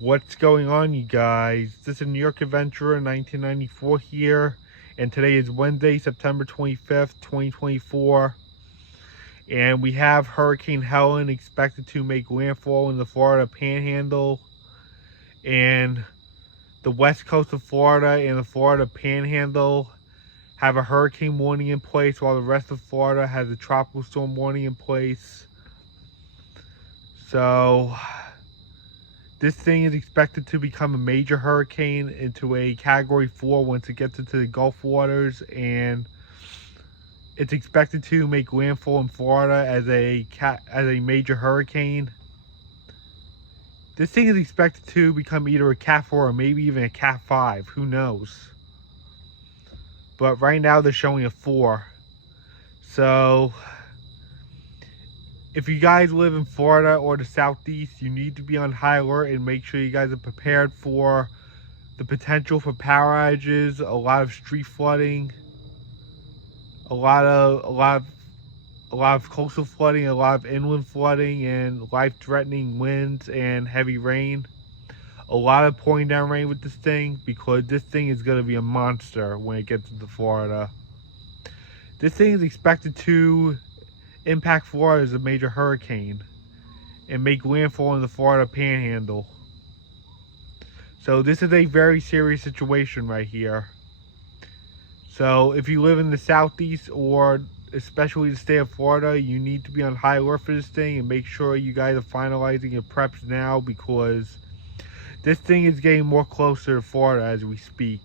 What's going on, you guys? This is New York Adventurer 1994 here, and today is Wednesday, September 25th, 2024, and we have Hurricane Helene expected to make landfall in the Florida Panhandle, and the west coast of Florida and the Florida Panhandle have a hurricane warning in place, while the rest of Florida has a tropical storm warning in place. So this thing is expected to become a major hurricane into a Category 4 once it gets into the Gulf waters, and it's expected to make landfall in Florida as a major hurricane. This thing is expected to become either a Cat 4 or maybe even a Cat 5. Who knows? But right now they're showing a 4. So if you guys live in Florida or the Southeast, you need to be on high alert and make sure you guys are prepared for the potential for power outages, a lot of street flooding, a lot of coastal flooding, a lot of inland flooding, and life-threatening winds and heavy rain. A lot of pouring down rain with this thing, because this thing is going to be a monster when it gets into Florida. This thing is expected to impact Florida as a major hurricane and make landfall in the Florida Panhandle. So this is a very serious situation right here. So if you live in the Southeast, or especially the state of Florida, you need to be on high alert for this thing and make sure you guys are finalizing your preps now, because this thing is getting more closer to Florida as we speak.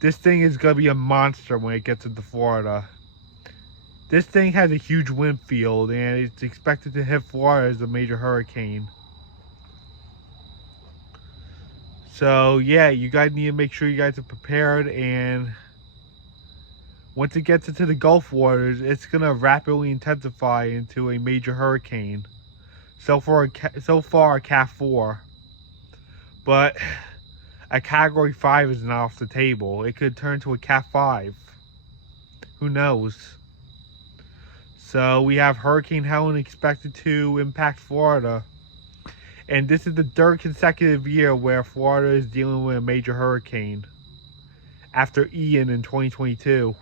This thing is going to be a monster when it gets into Florida. This thing has a huge wind field, and it's expected to hit Florida as a major hurricane. So yeah, you guys need to make sure you guys are prepared, and once it gets into the Gulf waters, it's going to rapidly intensify into a major hurricane. So far a Cat 4. But a Category 5 is not off the table. It could turn to a Cat 5. Who knows? So we have Hurricane Helene expected to impact Florida. And this is the third consecutive year where Florida is dealing with a major hurricane, after Ian in 2022.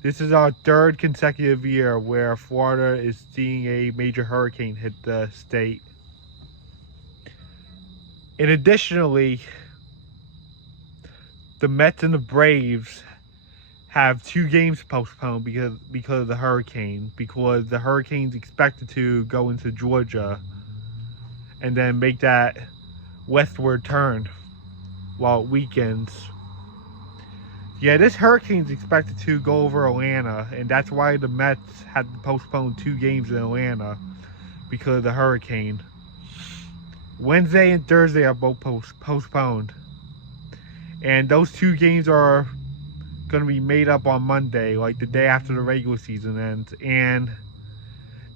This is our third consecutive year where Florida is seeing a major hurricane hit the state. And additionally, the Mets and the Braves have 2 games postponed because of the hurricane, because the hurricane's expected to go into Georgia and then make that westward turn while it weakens. Yeah, this hurricane's expected to go over Atlanta, and that's why the Mets had to postpone 2 games in Atlanta, because of the hurricane. Wednesday and Thursday are both postponed. And those 2 games are going to be made up on Monday, like the day after the regular season ends. And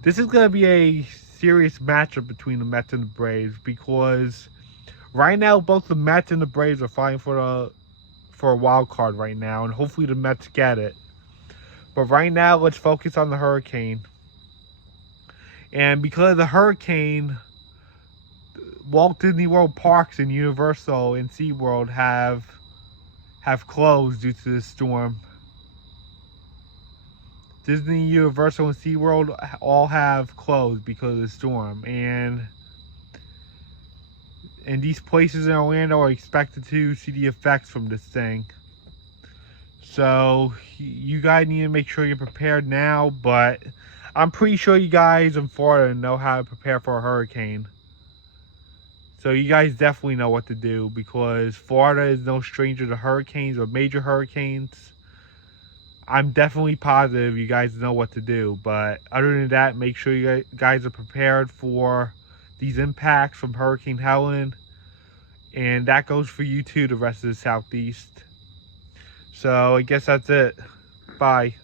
this is going to be a serious matchup between the Mets and the Braves, because right now both the Mets and the Braves are fighting for a wild card right now, and hopefully the Mets get it. But right now, let's focus on the hurricane. And because of the hurricane, Walt Disney World parks and Universal and SeaWorld have closed due to the storm. Disney, Universal, and SeaWorld all have closed because of the storm, and these places in Orlando are expected to see the effects from this thing. So you guys need to make sure you're prepared now, but I'm pretty sure you guys in Florida know how to prepare for a hurricane. So you guys definitely know what to do, because Florida is no stranger to hurricanes or major hurricanes. I'm definitely positive you guys know what to do, but other than that, make sure you guys are prepared for these impacts from Hurricane Helene, and that goes for you too, the rest of the Southeast. So I guess that's it. Bye.